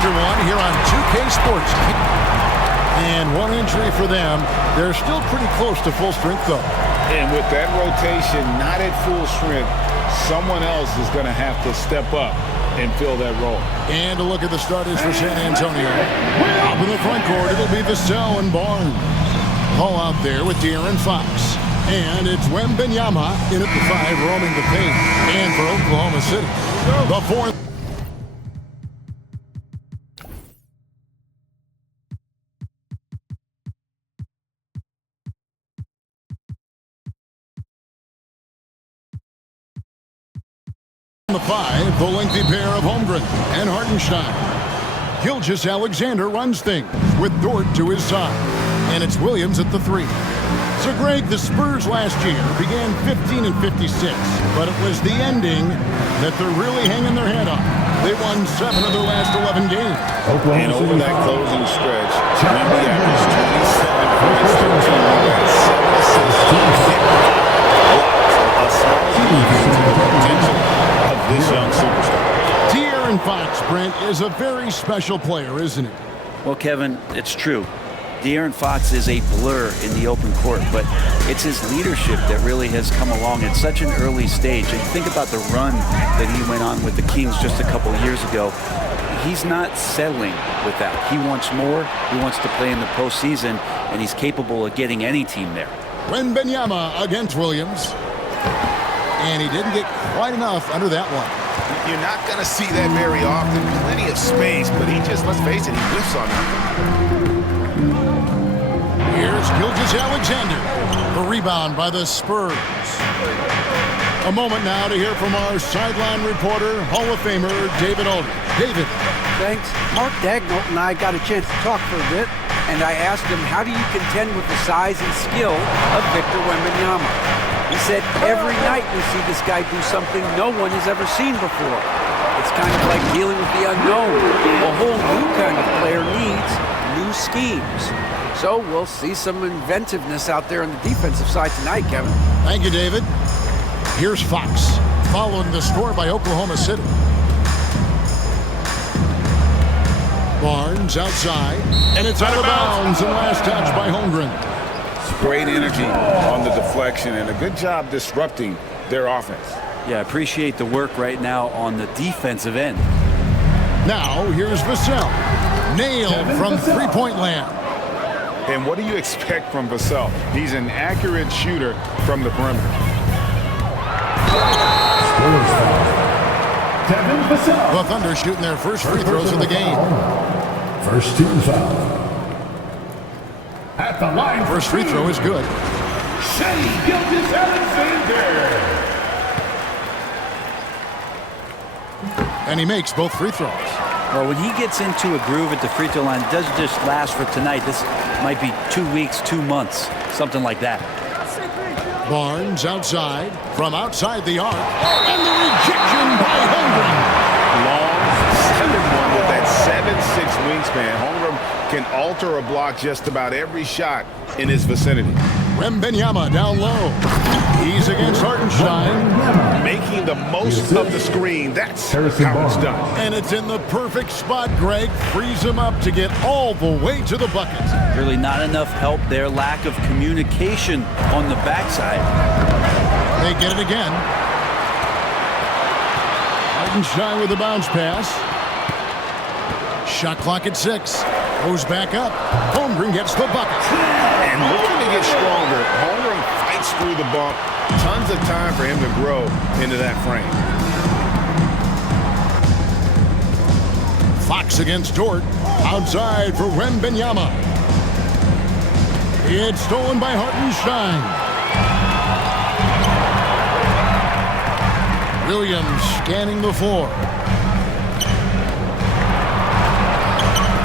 everyone, here on 2K Sports. And one injury for them. They're still pretty close to full strength, though. And with that rotation not at full strength, someone else is going to have to step up and fill that role. And a look at the starters for San Antonio. Up in the front court, it'll be Vassell and Barnes. Hall out there with De'Aaron Fox. And it's Wembanyama in at the 5, roaming the paint. And for Oklahoma City, the 4th. The 5, the lengthy pair of Holmgren and Hartenstein. Gilgeous-Alexander runs things with Dort to his side. And it's Williams at the 3. So, Greg, the Spurs last year began 15-56, but it was the ending that they're really hanging their head on. They won 7 of their last 11 games. And over that closing stretch, Wemby averaged 27 points, 13 rebounds, 7 assists, a small potential of this young superstar. De'Aaron Fox, Brent, is a very special player, isn't he? Well, Kevin, it's true. De'Aaron Fox is a blur in the open court, but it's his leadership that really has come along at such an early stage. And think about the run that he went on with the Kings just a couple years ago. He's not settling with that. He wants more. He wants to play in the postseason, and he's capable of getting any team there. Wembanyama against Williams. And he didn't get quite enough under that one. You're not going to see that very often. Plenty of space, but he just, let's face it, he whiffs on that. Here's Gilgeous-Alexander. The rebound by the Spurs. A moment now to hear from our sideline reporter, Hall of Famer David Aldridge. David. Thanks. Mark Dagnall and I got a chance to talk for a bit, and I asked him, how do you contend with the size and skill of Victor Wembanyama? He said, every night we see this guy do something no one has ever seen before. It's kind of like dealing with the unknown. A whole new kind of player needs new schemes. So we'll see some inventiveness out there on the defensive side tonight, Kevin. Thank you, David. Here's Fox, following the score by Oklahoma City. Barnes outside, and it's out of bounds, and last touch by Holmgren. Great energy on the deflection, and a good job disrupting their offense. Yeah, I appreciate the work right now on the defensive end. Now, here's Vassell. Nailed from three-point land. And what do you expect from Vassell? He's an accurate shooter from the perimeter. The Thunder shooting their first free throws of the game. First team foul. At the line. First free throw is good. Gilgeous-Alexander. And he makes both free throws. Well, when he gets into a groove at the free throw line, it doesn't just last for tonight. This might be 2 weeks, 2 months, something like that. Barnes outside, from outside the arc, and the rejection by Holmgren. Long, 7'1" with that 7'6" wingspan. Holmgren can alter a block just about every shot in his vicinity. Wembanyama down low. He's against Hartenstein. Making the most of the screen. That's how it's done. And it's in the perfect spot, Greg. Frees him up to get all the way to the bucket. Really not enough help there. Lack of communication on the backside. They get it again. Hartenstein with a bounce pass. Shot clock at 6. Goes back up. Holmgren gets the bucket. And looking to get stronger. Holmgren fights through the bump. Tons of time for him to grow into that frame. Fox against Dort. Outside for Wembanyama. It's stolen by Hartenstein. Williams scanning the floor.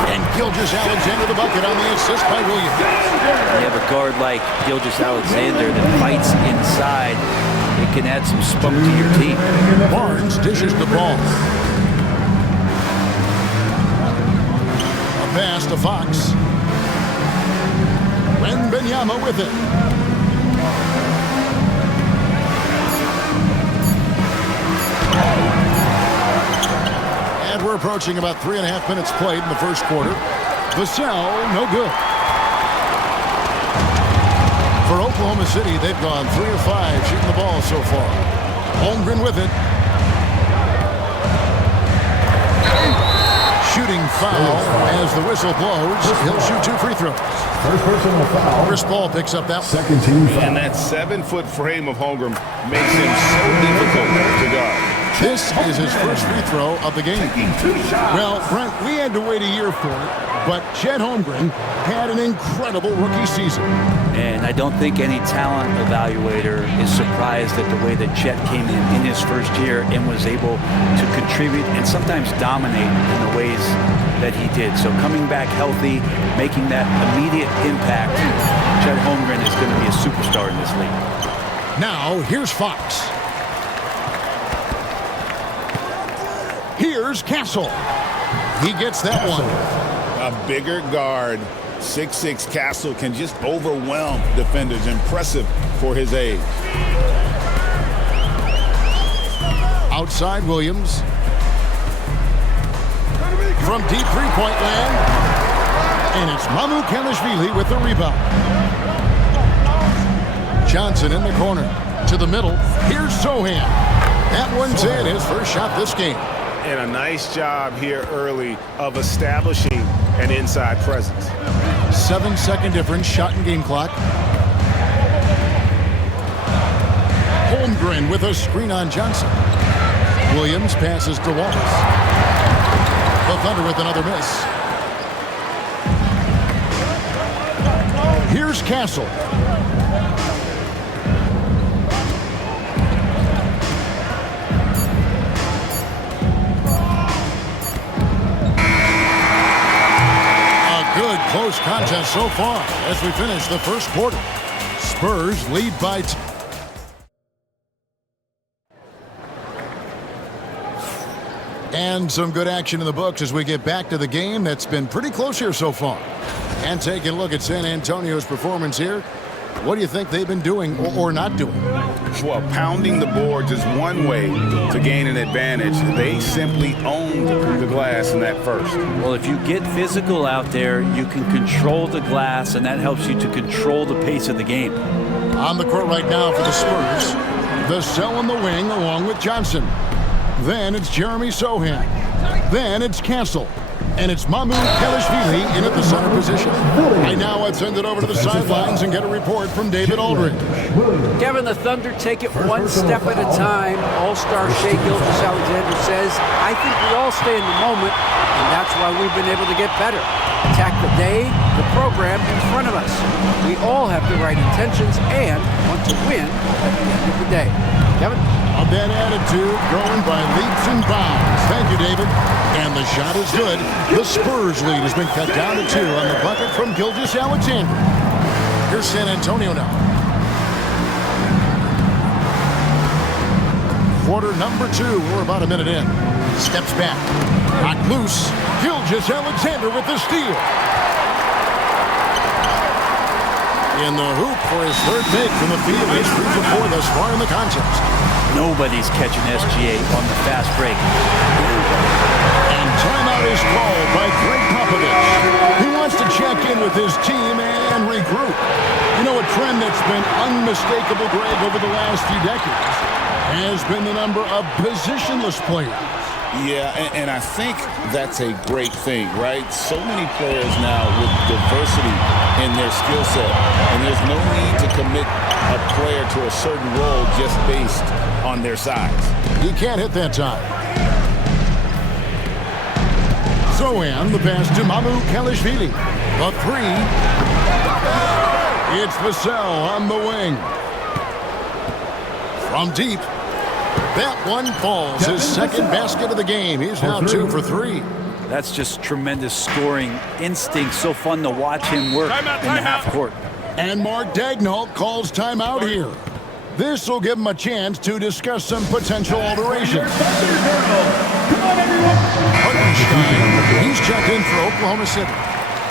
And Gilgeous-Alexander the bucket on the assist by Williams. You have a guard like Gilgeous-Alexander that fights inside. It can add some spunk to your team. Barnes dishes the ball. A pass to Fox. Wembanyama with it. And we're approaching about 3.5 minutes played in the first quarter. Vassell, no good. For Oklahoma City, they've gone 3 of 5 shooting the ball so far. Holmgren with it. Shooting foul as the whistle blows. He'll shoot 2 free throws. First personal foul. Chris Paul picks up that one. Second team foul. And that 7-foot frame of Holmgren makes him so difficult to guard. This is his first free throw of the game. Well, Brent, we had to wait a year for it, but Chet Holmgren had an incredible rookie season. And I don't think any talent evaluator is surprised at the way that Chet came in his first year and was able to contribute and sometimes dominate in the ways that he did. So coming back healthy, making that immediate impact, Chet Holmgren is going to be a superstar in this league. Now, here's Fox. Here's Castle. He gets that one. A bigger guard, 6'6" Castle, can just overwhelm defenders. Impressive for his age. Outside Williams. From deep three-point land. And it's Mamu Kelishvili with the rebound. Johnson in the corner. To the middle. Here's Sohan. That one's in, his first shot this game. And a nice job here early of establishing an inside presence. 7-second difference, shot and game clock. Holmgren with a screen on Johnson. Williams passes to Wallace. The Thunder with another miss. Here's Castle. Close contest so far as we finish the first quarter. Spurs lead by 2. And some good action in the books as we get back to the game that's been pretty close here so far. And taking a look at San Antonio's performance here. What do you think they've been doing or not doing? Well, pounding the boards is one way to gain an advantage. They simply owned the glass in that first. Well, if you get physical out there, you can control the glass, and that helps you to control the pace of the game. On the court right now for the Spurs, Vassell in the wing along with Johnson. Then it's Jeremy Sohan. Then it's Castle. And it's Mamu Kelishvili in at the center position. I now would send it over to the sidelines and get a report from David Aldridge. Kevin, the Thunder take it one step at a time. All-star Shai Gilgeous-Alexander says, I think we all stay in the moment, and that's why we've been able to get better. Attack the day, the program in front of us. We all have the right intentions and want to win at the end of the day. Kevin? A bad attitude growing by leaps and bounds. Thank you, David. And the shot is good. The Spurs lead has been cut down to 2 on the bucket from Gilgeous-Alexander. Here's San Antonio now. Quarter number 2. We're about a minute in. Steps back. Knocked loose. Gilgeous-Alexander with the steal. In the hoop for his third make from the field. He's 3 for 4 thus far in the contest. Nobody's catching SGA on the fast break. And timeout is called by Greg Popovich. He wants to check in with his team and regroup. You know, a trend that's been unmistakable, Greg, over the last few decades has been the number of positionless players. Yeah, and I think that's a great thing, right? So many players now with diversity in their skill set, and there's no need to commit a player to a certain role just based on their size. He can't hit that time. Sohan, the pass to Mamu Kelishvili. The 3. It's Vassell on the wing. From deep. That one falls. His second basket of the game. He's now 2 for 3. That's just tremendous scoring instinct. So fun to watch him work in the half court. And Mark Daigneault calls timeout here. This will give him a chance to discuss some potential alterations. Hartenstein, he's checked in for Oklahoma City.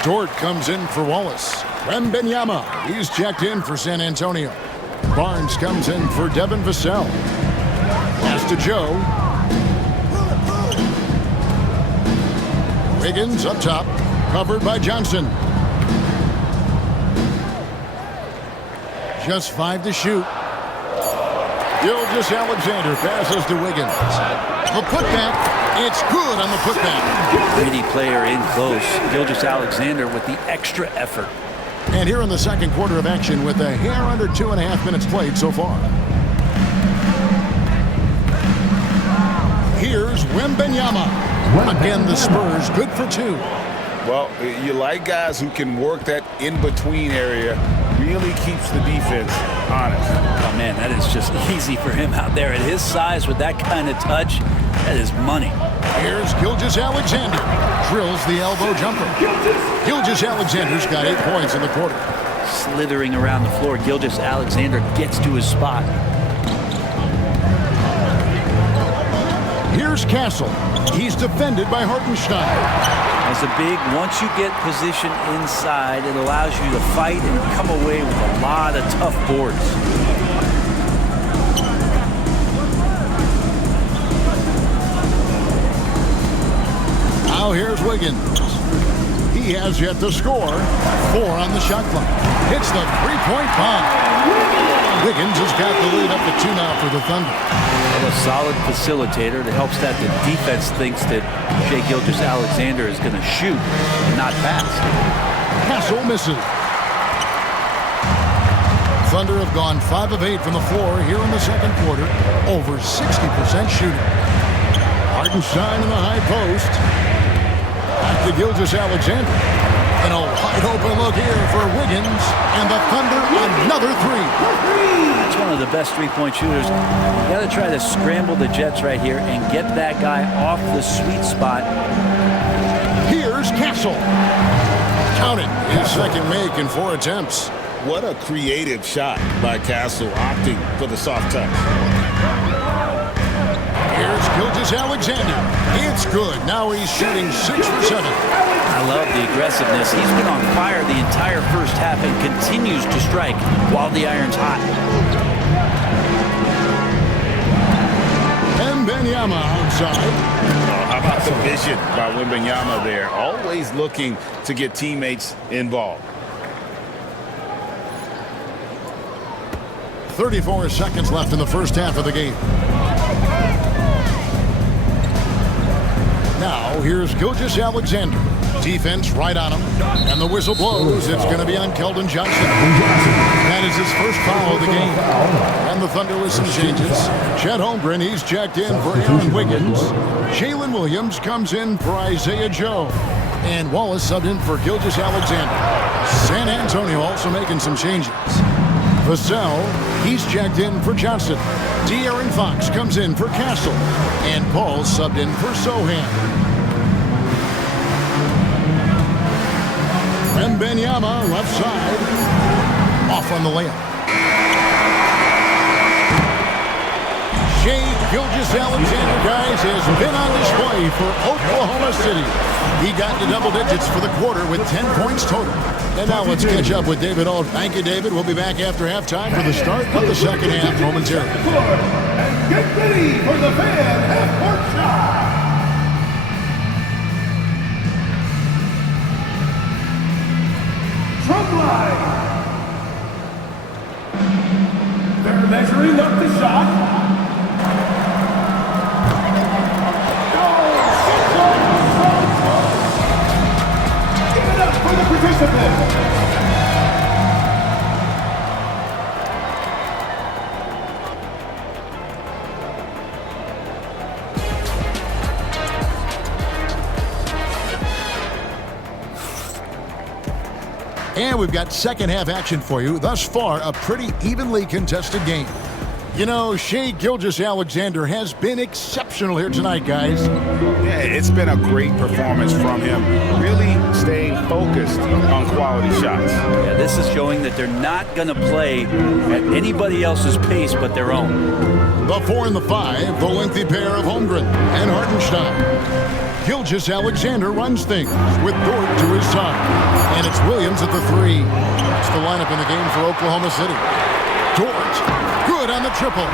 Dort comes in for Wallace. Wembanyama, he's checked in for San Antonio. Barnes comes in for Devin Vassell. Pass to Joe. Wiggins up top, covered by Johnson. Just 5 to shoot. Gilgeous-Alexander passes to Wiggins. The putback, it's good on the putback. Pretty player in close. Gilgeous-Alexander with the extra effort. And here in the second quarter of action with a hair under 2.5 minutes played so far. Here's Wembanyama. Again, the Spurs good for 2. Well, you like guys who can work that in-between area. Really keeps the defense honest. Oh, man, that is just easy for him out there. At his size with that kind of touch, that is money. Here's Gilgeous-Alexander. Drills the elbow jumper. Gilgeous-Alexander's got 8 points in the quarter. Slithering around the floor, Gilgeous-Alexander gets to his spot. Here's Castle. He's defended by Hartenstein. As a big, once you get position inside, it allows you to fight and come away with a lot of tough boards. Now here's Wiggins. He has yet to score. 4 on the shot clock. Hits the three-point bomb. Wiggins has got the lead up to 2 now for the Thunder. A solid facilitator that helps that the defense thinks that Shai Gilgeous-Alexander is going to shoot and not pass. Castle misses. Thunder have gone 5 of 8 from the floor here in the second quarter. Over 60% shooting. Hartenstein in the high post. Back to Gilgeous-Alexander. And a wide open look here for Wiggins. And the Thunder another 3. It's one of the best three-point shooters. You got to try to scramble the Jets right here and get that guy off the sweet spot. Here's Castle. Count it. His second make in 4 attempts. What a creative shot by Castle, opting for the soft touch. Here's Gilgeous-Alexander. It's good. Now he's shooting 6 for 7. I love the aggressiveness. He's been on fire the entire first half and continues to strike while the iron's hot. Wembanyama outside. How about the vision by Wembanyama there? Always looking to get teammates involved. 34 seconds left in the first half of the game. Now, here's Gilgeous-Alexander. Defense right on him. And the whistle blows. It's going to be on Keldon Johnson. That is his first foul of the game. And the Thunder with some changes. Chet Holmgren, he's checked in for Aaron Wiggins. Jalen Williams comes in for Isaiah Joe. And Wallace subbed in for Gilgeous-Alexander. San Antonio also making some changes. Vassell, he's checked in for Johnson. De'Aaron Fox comes in for Castle. And Paul subbed in for Sohan. Wembanyama left side. Off on the layup. Shai Gilgeous-Alexander, guys, has been on display for Oklahoma City. He got to double digits for the quarter with 10 points total. And now let's catch up with David Auld. Thank you, David. We'll be back after halftime for the start of the second half momentarily. And get ready for the fan half-court shot. Drumline. They're measuring up the shot. Give it up for the participants. And we've got second half action for you. Thus far, a pretty evenly contested game. You know, Shai Gilgeous-Alexander has been exceptional here tonight, guys. Yeah, it's been a great performance from him. Really staying focused on quality shots. Yeah, this is showing that they're not going to play at anybody else's pace but their own. The 4 and the 5, the lengthy pair of Holmgren and Hartenstein. Gilgeous-Alexander runs things with Dort to his side. And it's Williams at the 3. That's the lineup in the game for Oklahoma City. Dort. Good on the triple.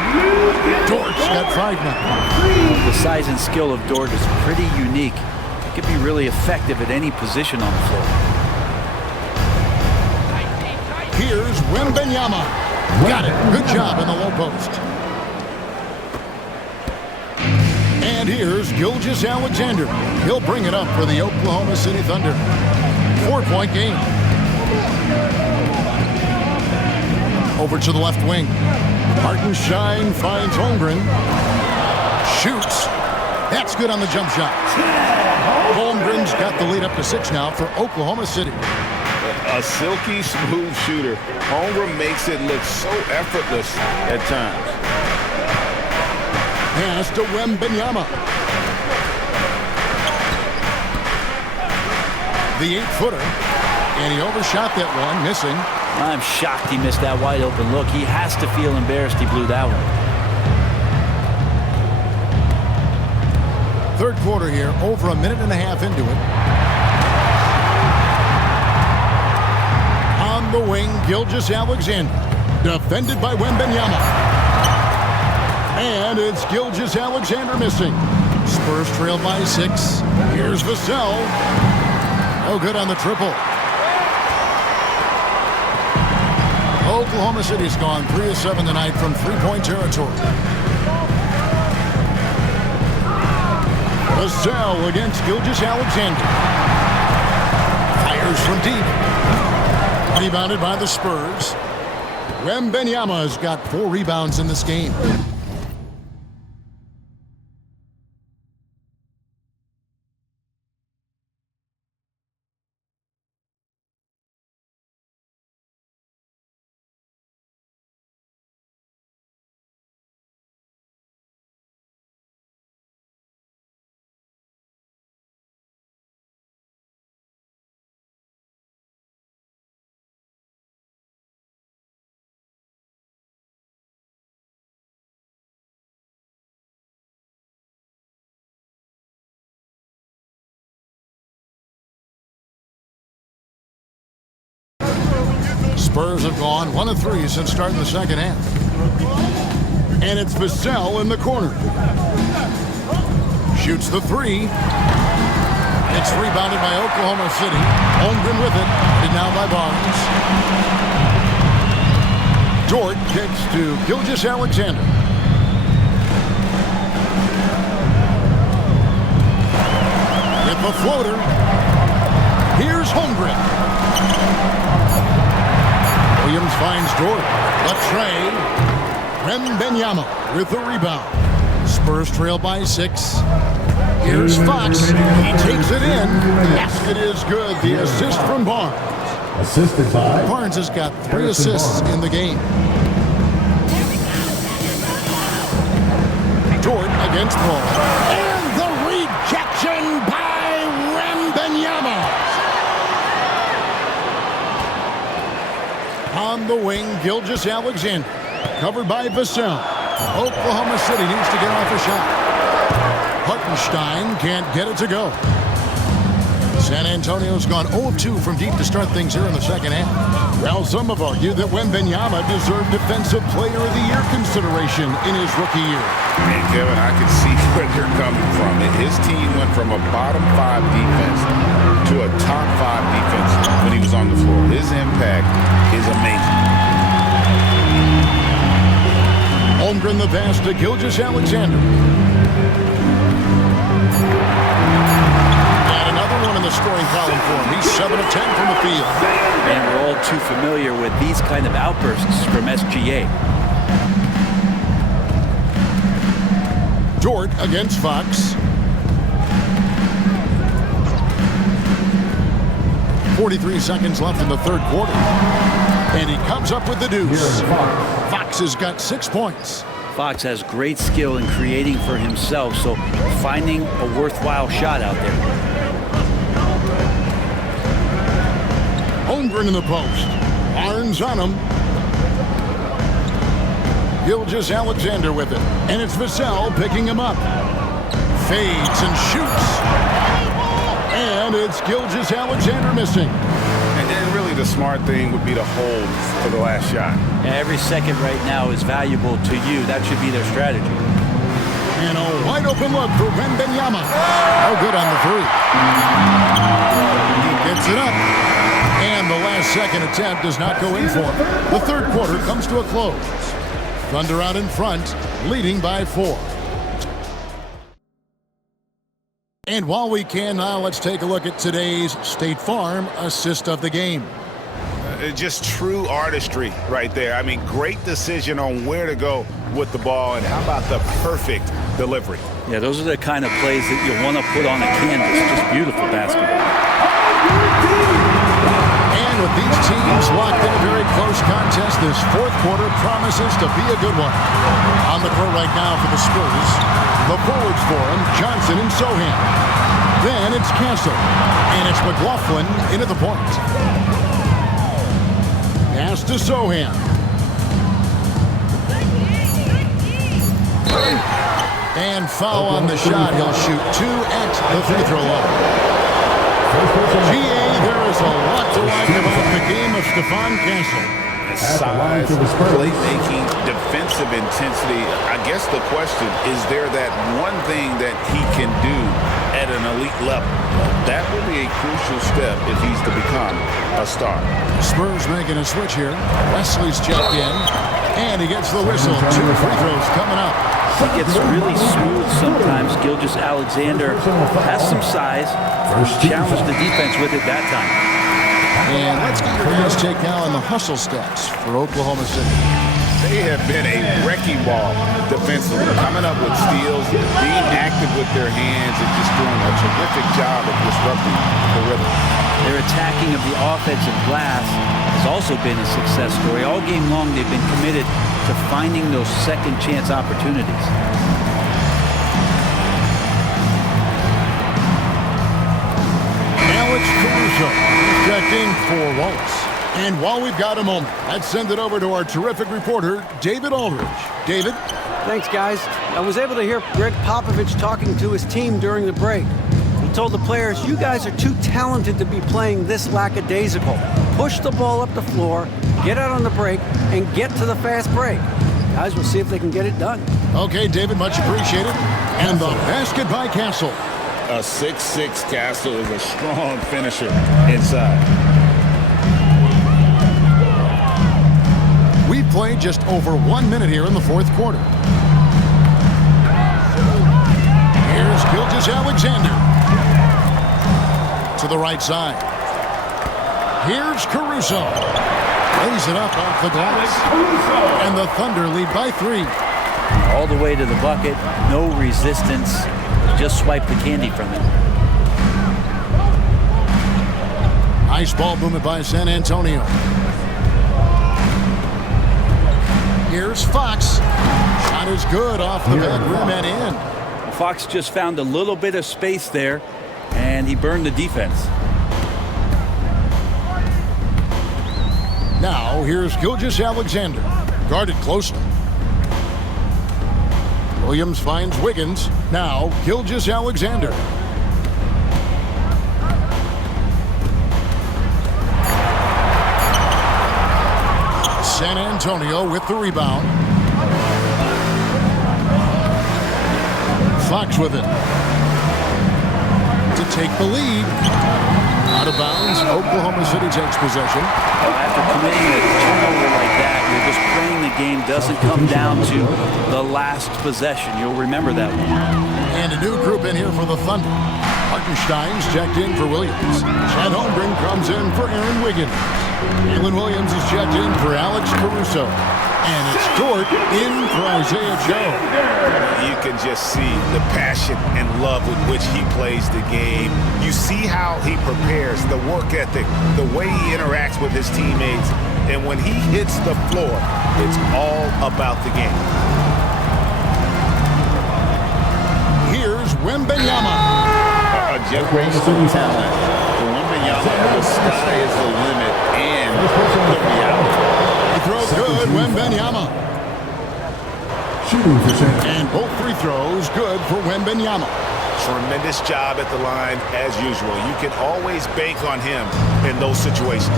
Dort's got 5 now. The size and skill of Dort is pretty unique. It could be really effective at any position on the floor. Here's Wembanyama. Got it. Good job in the low post. And here's Gilgeous-Alexander. He'll bring it up for the Oklahoma City Thunder. 4-point game. Over to the left wing. Hartenstein finds Holmgren. Shoots. That's good on the jump shot. Holmgren's got the lead up to 6 now for Oklahoma City. A silky smooth shooter. Holmgren makes it look so effortless at times. Pass to Wembanyama. The 8-footer. And he overshot that one, missing. I'm shocked he missed that wide open look. He has to feel embarrassed he blew that one. Third quarter here, over a minute and a half into it. On the wing, Gilgeous-Alexander. Defended by Wembanyama. And it's Gilgeous-Alexander missing. Spurs trail by 6. Here's Vassell. No good on the triple. Oklahoma City's gone 3 of 7 tonight from three-point territory. Vassell against Gilgeous-Alexander. Fires from deep. Rebounded by the Spurs. Wembanyama has got 4 rebounds in this game. Spurs have gone 1 of 3 since starting the second half. And it's Vassell in the corner. Shoots the 3. It's rebounded by Oklahoma City. Holmgren with it. And now by Barnes. Dort kicks to Gilgeous-Alexander. With the floater. Here's Holmgren. Williams finds Dort. Latray. Wembanyama with the rebound. Spurs trail by 6. Here's Fox. He takes it in. Basket is good. The assist from Barnes. Assisted by Barnes has got 3 assists in the game. Dort against Paul. And the rejection by Wembanyama. On the wing, Gilgeous-Alexander. Covered by Vassell. Oklahoma City needs to get off a shot. Hartenstein can't get it to go. San Antonio's gone 0 of 2 from deep to start things here in the second half. Well, some have argued that Wembanyama deserved Defensive Player of the Year consideration in his rookie year. And Kevin, I can see where they're coming from. His team went from a bottom 5 defense to a top 5 defense when he was on the floor. His impact is amazing. Holmgren the pass to Gilgeous-Alexander. And another one in the scoring column for him. He's 7 of 10 from the field. And we're all too familiar with these kind of outbursts from SGA. Dort against Fox. 43 seconds left in the third quarter. And he comes up with the deuce. Fox has got 6 points. Fox has great skill in creating for himself, so finding a worthwhile shot out there. Holmgren in the post. Barnes on him. Gilgeous-Alexander with it. And it's Vassell picking him up. Fades and shoots. And it's Gilgeous-Alexander missing. And then really the smart thing would be to hold for the last shot. Every second right now is valuable to you. That should be their strategy. And a wide open look for Wembanyama. No good on the three. He gets it up. And the last second attempt does not go in for him. The third quarter comes to a close. Thunder out in front, leading by 4. And while we can now, let's take a look at today's State Farm assist of the game. Just true artistry right there. I mean, great decision on where to go with the ball, and how about the perfect delivery? Yeah, those are the kind of plays that you want to put on a canvas. Just beautiful basketball. And with these teams locked in a very close contest, this fourth quarter promises to be a good one. On the court right now for the Spurs, the forwards for him, Johnson and Sohan. Then it's Castle, and it's McLaughlin into the point. Pass to Sohan. And foul on the shot. He'll shoot 2 at the free throw line. GA, there is a lot to like about the game of Stephon Castle. Size, playmaking, defensive intensity. I guess the question, is there that one thing that he can do at an elite level? That will be a crucial step if he's to become a star. Spurs making a switch here. Wesley's checked in, and he gets the whistle. 2 free throws coming up. He gets really smooth sometimes. Gilgeous-Alexander has some size. Challenged the defense with it that time. And let's get your guys' take now on the hustle stats for Oklahoma City. They have been a wrecking ball defensively, coming up with steals, being active with their hands, and just doing a terrific job of disrupting the rhythm. Their attacking of the offensive glass has also been a success story. All game long, they've been committed to finding those second chance opportunities. Alex Caruso checked in for Wallace. And while we've got a moment, let's send it over to our terrific reporter, David Aldridge. David? Thanks, guys. I was able to hear Greg Popovich talking to his team during the break. He told the players, you guys are too talented to be playing this lackadaisical. Push the ball up the floor, get out on the break, and get to the fast break. Guys, we'll see if they can get it done. Okay, David, much appreciated. And the basket by Castle. A 6'6" Castle is a strong finisher inside. We played just over 1 minute here in the fourth quarter. Here's Gilgeous-Alexander. To the right side. Here's Caruso. Lays it up off the glass. And the Thunder lead by 3. All the way to the bucket, no resistance. Just swipe the candy from it. Nice ball movement by San Antonio. Here's Fox. Shot is good off the back rim and in. Fox just found a little bit of space there, and he burned the defense. Now here's Gilgeous-Alexander. Guarded closely. Williams finds Wiggins. Now Gilgeous-Alexander. San Antonio with the rebound. Fox with it. To take the lead. Out of bounds. Oklahoma City takes possession. After committing a turnover like that, you're just praying the game doesn't come down to the last possession. You'll remember that one. And a new group in here for the Thunder. Hartenstein's checked in for Williams. Chad Holmgren comes in for Aaron Wiggins. Jalen Williams is checked in for Alex Caruso. And it's Dort in for Isaiah Joe. You can just see the passion and love with which he plays the game. You see how he prepares, the work ethic, the way he interacts with his teammates. And when he hits the floor, it's all about the game. Here's Wembanyama. A generational talent. For Wembanyama, the sky is the limit and the reality. He throws good, Wembanyama. And both free throws good for Wembanyama. Tremendous job at the line as usual. You can always bank on him in those situations.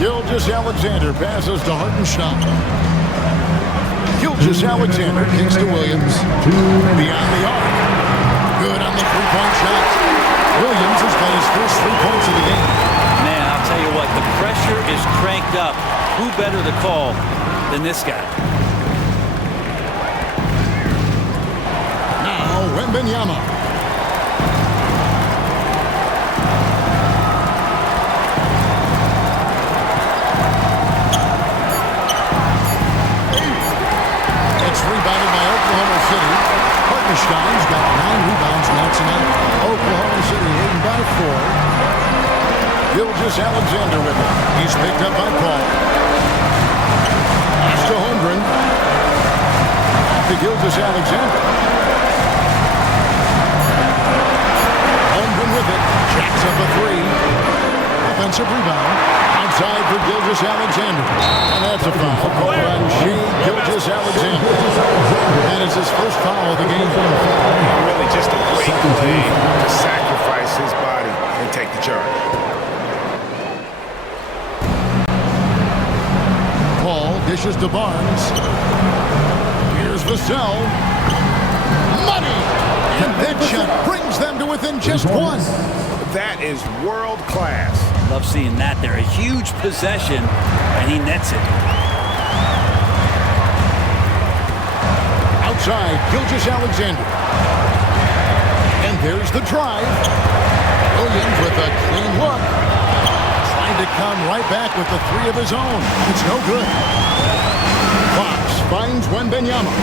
Gilgeous-Alexander passes to Hartenstein. Gilgeous Alexander kicks to Williams. Beyond the arc. Good on the three-point shot. Williams has got his first 3 points of the game. Man, I'll tell you what, the pressure is cranked up. Who better to call than this guy? Now, Wembanyama. Rebounded by Oklahoma City. Hartenstein's got 9 rebounds now tonight. Oklahoma City leading by 4. Gilgeous Alexander with it. He's picked up by Paul. Pass to Holmgren. To Gilgeous Alexander. Holmgren with it. Jacks up a 3. Offensive rebound. Outside for Gilgeous Alexander. And that's a foul called on Gilgeous Alexander. And it's his first foul of the game. Really just a great play to sacrifice his body and take the charge. Paul dishes to Barnes. Here's Vassell. Money! And that shot brings them to within just 1. That is world class. Love seeing that there. A huge possession, and he nets it. Outside, Gilgeous Alexander. And there's the drive. Williams with a clean look. Trying to come right back with the 3 of his own. It's no good. Fox finds Wembanyama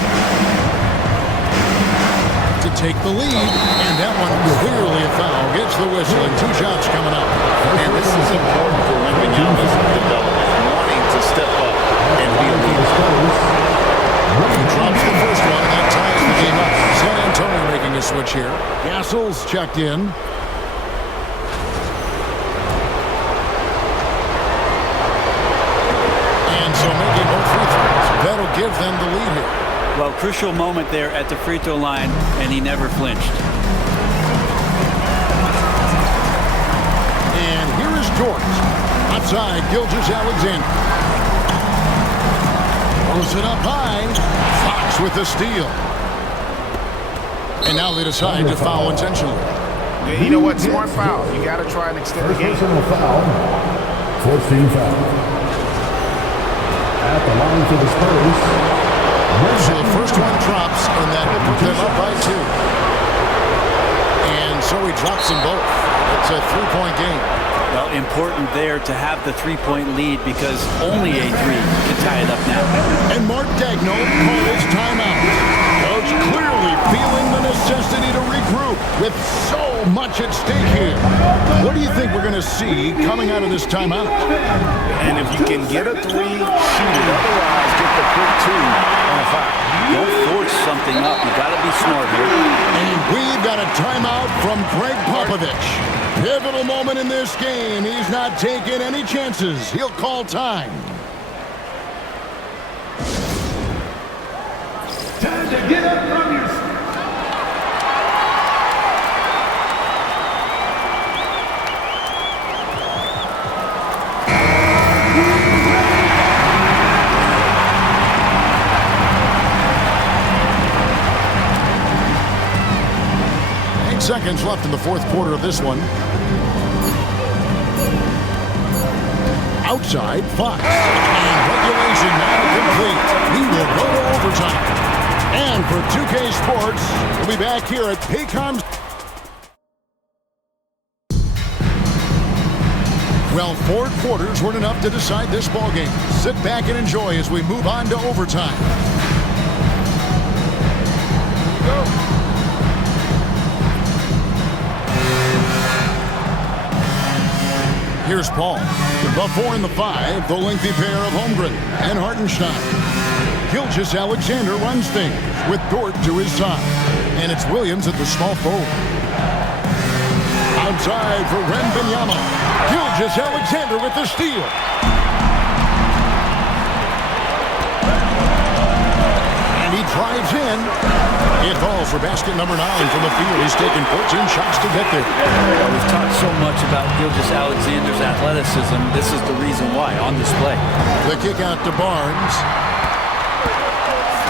to take the lead, and that one clearly a foul. Gets the whistle, and 2 shots coming up. And this is important for Wembanyama's development, wanting to step up and be a leader. He drops the first one, and that ties the game up. San Antonio making a switch here. Gassol's checked in. And so making both free throws. That'll give them the lead here. Well, crucial moment there at the free throw line, and he never flinched. And here is Dort. Outside, Gilgeous Alexander. Throws it up high. Fox with the steal. And now they decide to foul intentionally. Yeah, you know what? Smart foul. You got to try and extend the game. Personal foul. 14 foul. At the line for the Spurs. So the first one drops, and that will put them up by 2. And so he drops them both. It's a 3-point game. Well, important there to have the 3-point lead because only a 3 can tie it up now. And Mark Daigneault calls timeout. Coach clearly feeling the necessity to regroup with so much at stake here. What do you think we're going to see coming out of this timeout? And if you can get a 3, shoot it. Otherwise, get the quick 2 on a foul. Don't force something up. You got to be smart here. And we've got a timeout from Greg Popovich. Pivotal moment in this game. He's not taking any chances. He'll call time. Time to get up from your seat. Seconds left in the fourth quarter of this one. Outside, Fox. And regulation now complete. We will go to overtime. And for 2K Sports, we'll be back here at Paycom's. Well, 4 quarters weren't enough to decide this ballgame. Sit back and enjoy as we move on to overtime. Go. Here's Paul. The 4 and the 5, the lengthy pair of Holmgren and Hartenstein. Gilgeous Alexander runs things with Dort to his side. And it's Williams at the small forward. Outside for Wembanyama. Gilgeous Alexander with the steal. And he drives in. It falls for basket number 9 from the field. He's taken 14 shots to get there. We've talked so much about Gilgeous Alexander's athleticism. This is the reason why, on display. The kick out to Barnes.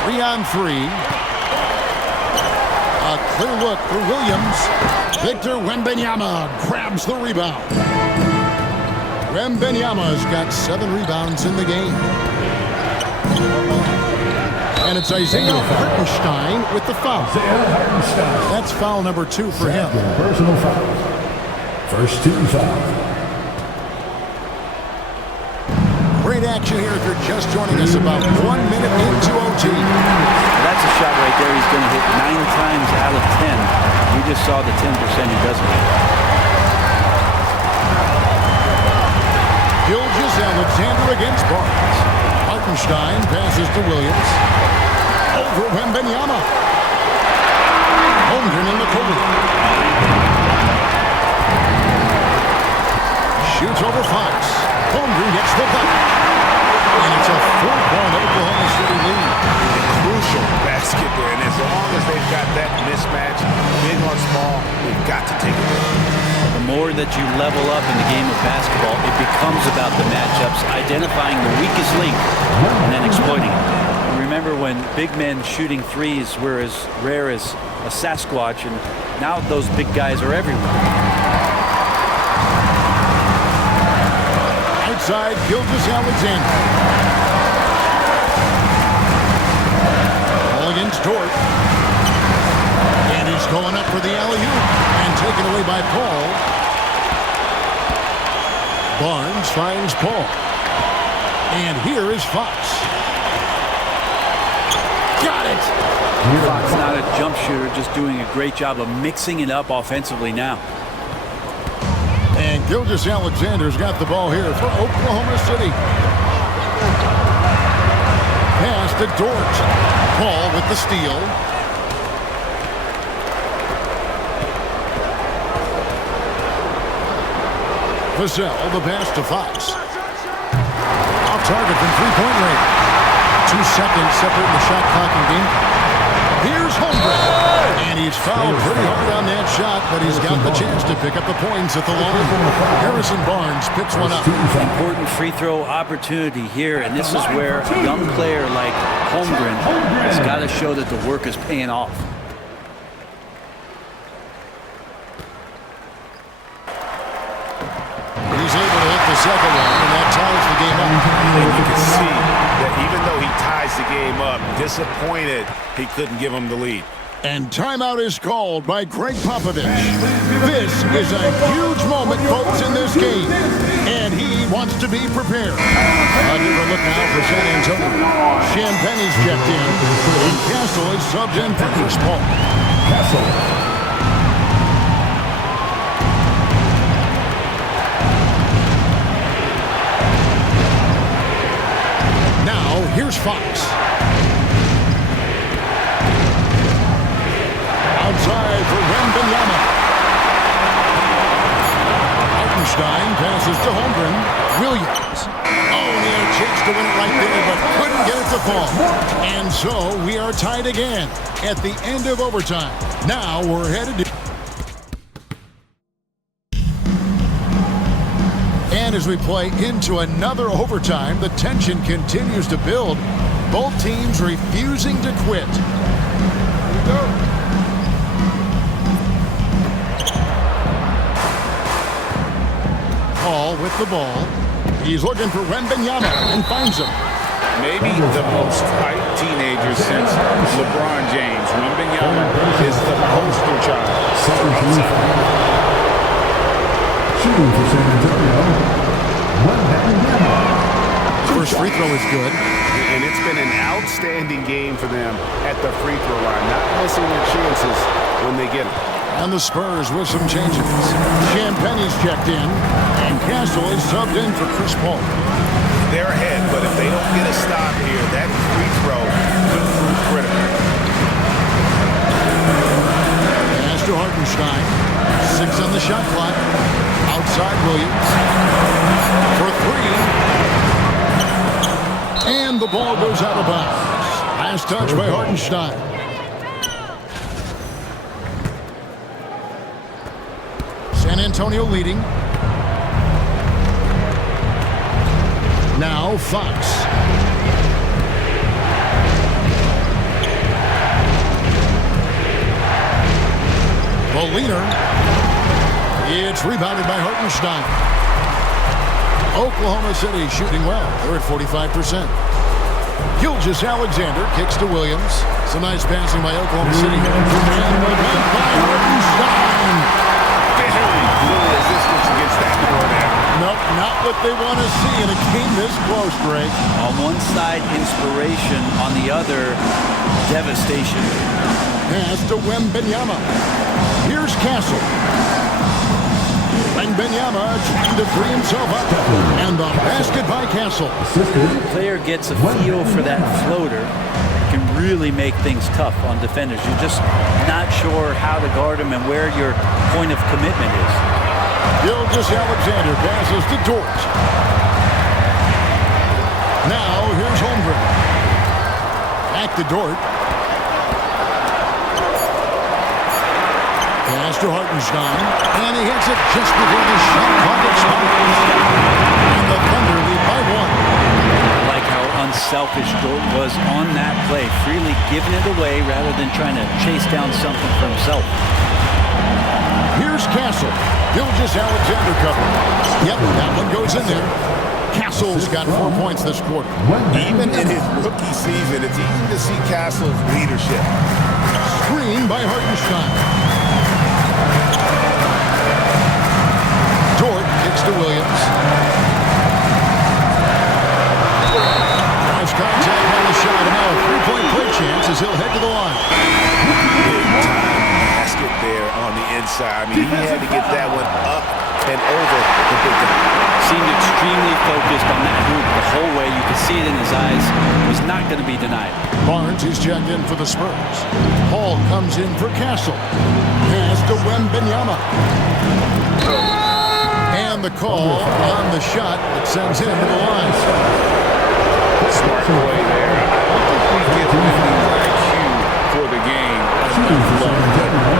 3-on-3. A clear look for Williams. Victor Wembanyama grabs the rebound. Wembanyama's got 7 rebounds in the game. And it's Isaiah Hartenstein with the foul. That's foul number 2 for him. Personal foul. First 2 fouls. Great action here if you're just joining us about 1 minute into OT. That's a shot right there he's going to hit 9 times out of 10. We just saw the 10% he doesn't hit. Gilgeous-Alexander against Barnes. Hartenstein passes to Williams. Over Wembanyama. Holmgren in the corner. Shoots over Fox. Holmgren gets the bucket. And it's a 4-point Oklahoma City lead. Crucial basket there, and as long as they've got that mismatch, big on small, they've got to take it there. The more that you level up in the game of basketball, it becomes about the matchups, identifying the weakest link, and then exploiting it. Remember when big men shooting threes were as rare as a Sasquatch, and now those big guys are everywhere. Outside, Gilgeous-Alexander. Ball against Dort. And he's going up for the alley-oop. And taken away by Paul. Barnes finds Paul. And here is Fox. Got it! Fox not a jump shooter, just doing a great job of mixing it up offensively now. And Gilgeous-Alexander's got the ball here for Oklahoma City. Pass to Dort. Paul with the steal. Vassell, the pass to Fox. Off target from three-point range. 2 seconds separating the shot clock and game. Here's Holmgren. And he's fouled pretty hard on that shot, but he's got the chance to pick up the points at the line. Harrison Barnes picks one up. Important free throw opportunity here, and this is where a young player like Holmgren has got to show that the work is paying off. He's able to hit the second one, and that ties the game up. And you can see that even though he ties the game up, disappointed he couldn't give him the lead. And timeout is called by Greg Popovich. This is a huge moment, folks, in this game. And he wants to be prepared. A different look now for San Antonio. Champagne's checked in. And Castle is subbed in for Chris Paul. Castle. Now, here's Fox. Outside for Wembanyama. Hartenstein passes to Holmgren. Williams. Oh, he had a chance to win it right there, but couldn't get it to fall. And so we are tied again at the end of overtime. Now we're headed to... And as we play into another overtime, the tension continues to build. Both teams refusing to quit. Here we go. Paul with the ball. He's looking for Wembanyama and finds him. Maybe the most hyped teenager since LeBron James. Wembanyama is the poster child. Shooting for San Antonio. Wembanyama. First free throw is good. And it's been an outstanding game for them at the free throw line, not missing their chances when they get them. And the Spurs with some changes. Champagne's checked in, and Castle is subbed in for Chris Paul. They're ahead, but if they don't get a stop here, that free throw could prove critical. Pass to Hartenstein. 6 on the shot clock. Outside Williams. For 3. And the ball goes out of bounds. Last touch by Hartenstein. San Antonio leading. Now Fox. The leaner. It's rebounded by Hartenstein. Oklahoma City shooting well. They're at 45%. Gilgeous-Alexander kicks to Williams. Some nice passing by Oklahoma City. And the dunk by Hartenstein. Very little resistance against that throw there. Nope, not what they want to see in a game this close, Greg. On one side, inspiration. On the other, devastation. Pass to Wembanyama. Here's Castle. Wembanyama trying to free himself up. And the basket by Castle. The player gets a feel for that floater. Can really make things tough on defenders. You're just not sure how to guard them and where your point of commitment is. Gilgeous-Alexander passes to Dort. Now here's Holmgren. Back to Dort. Pass to Hartenstein. And he hits it just before the shot clock expires. And the Thunder lead by 1. I like how unselfish Dort was on that play. Freely giving it away rather than trying to chase down something for himself. Here's Castle. Gilgeous-Alexander cover. Yep, that one goes in there. Castle's got 4 points this quarter. Even in his rookie season, it's easy to see Castle's leadership. Screen by Hartenstein. Dort kicks to Williams. Nice contact on the shot. And now a three-point play chance as he'll head to the line. Big time basket there on the inside. I mean, he had to get that one up and over the big guy. Seemed extremely focused on that hoop the whole way. You could see it in his eyes. It was not going to be denied. Barnes is checked in for the Spurs. Hall comes in for Castle. Pass to Wembanyama. And the call on the shot that sends him to the line. Smart play there. I don't think we get Wemby's IQ for the game enough love.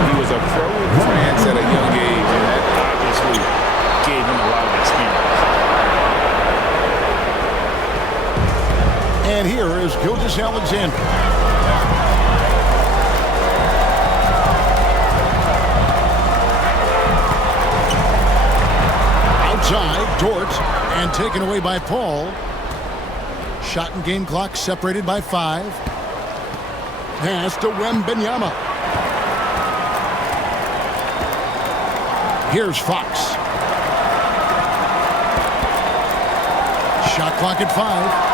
He was a pro in France at a young age, and that obviously gave him a lot of experience. And here is Gilgeous-Alexander. Outside, Dort, and taken away by Paul. Shot and game clock separated by 5. Pass to Wembanyama. Here's Fox. Shot clock at 5.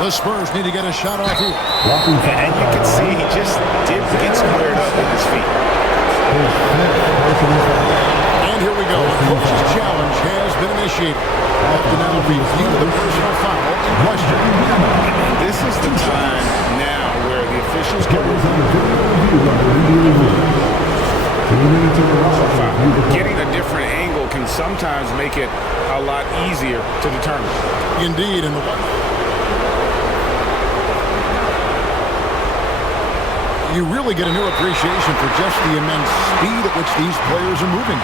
The Spurs need to get a shot off here. And you can see he just didn't get squared up with his feet. And here we go. A coach's challenge has been initiated. Have to now review the personal foul in question. This is the time now where the officials can getting a different angle can sometimes make it a lot easier to determine. Indeed, in the you really get a new appreciation for just the immense speed at which these players are moving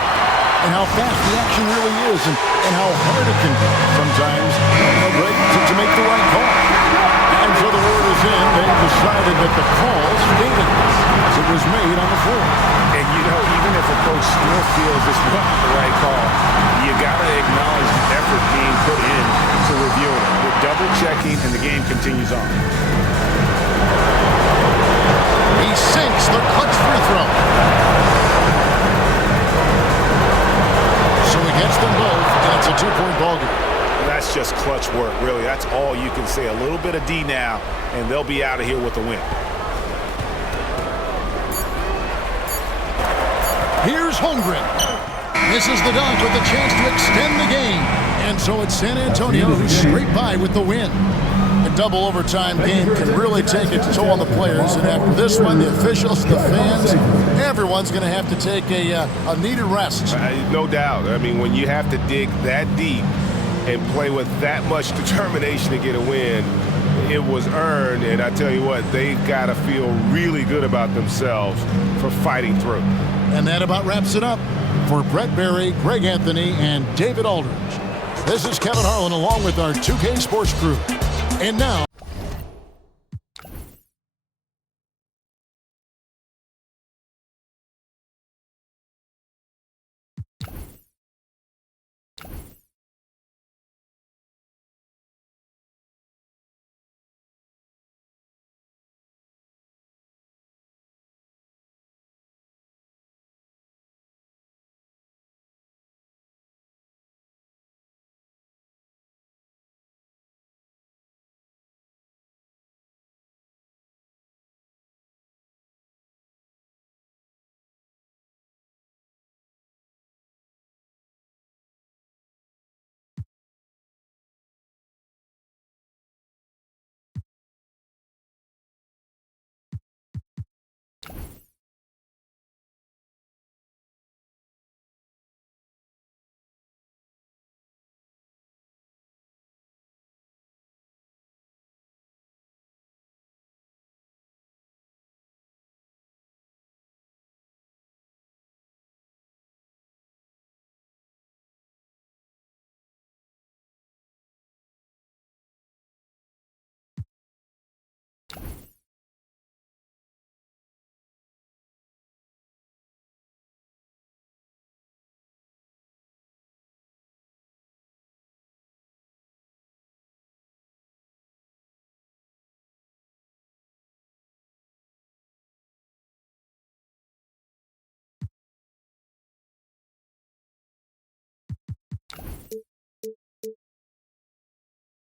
and how fast the action really is and how hard it can be sometimes to make the right call. And so the word is in. They've decided that the call's fading as it was made on the floor. And, you know, even if a coach still feels this wasn't the right call, you got to acknowledge the effort being put in to review it. We're double-checking, and the game continues on. He sinks the clutch free throw. So he gets them both, and it's a 2-point ballgame. That's just clutch work, really. That's all you can say. A little bit of D now, and they'll be out of here with a win. Here's Holmgren. Misses the dunk with a chance to extend the game. And so it's San Antonio who scraped by with the win. A double overtime game can really take its toll on the players. And after this one, the officials, the fans, everyone's going to have to take a needed rest. No doubt. I mean, when you have to dig that deep and play with that much determination to get a win, it was earned. And I tell you what, they've got to feel really good about themselves for fighting through. And that about wraps it up. For Brett Berry, Greg Anthony, and David Aldridge, this is Kevin Harlan along with our 2K Sports crew. And now...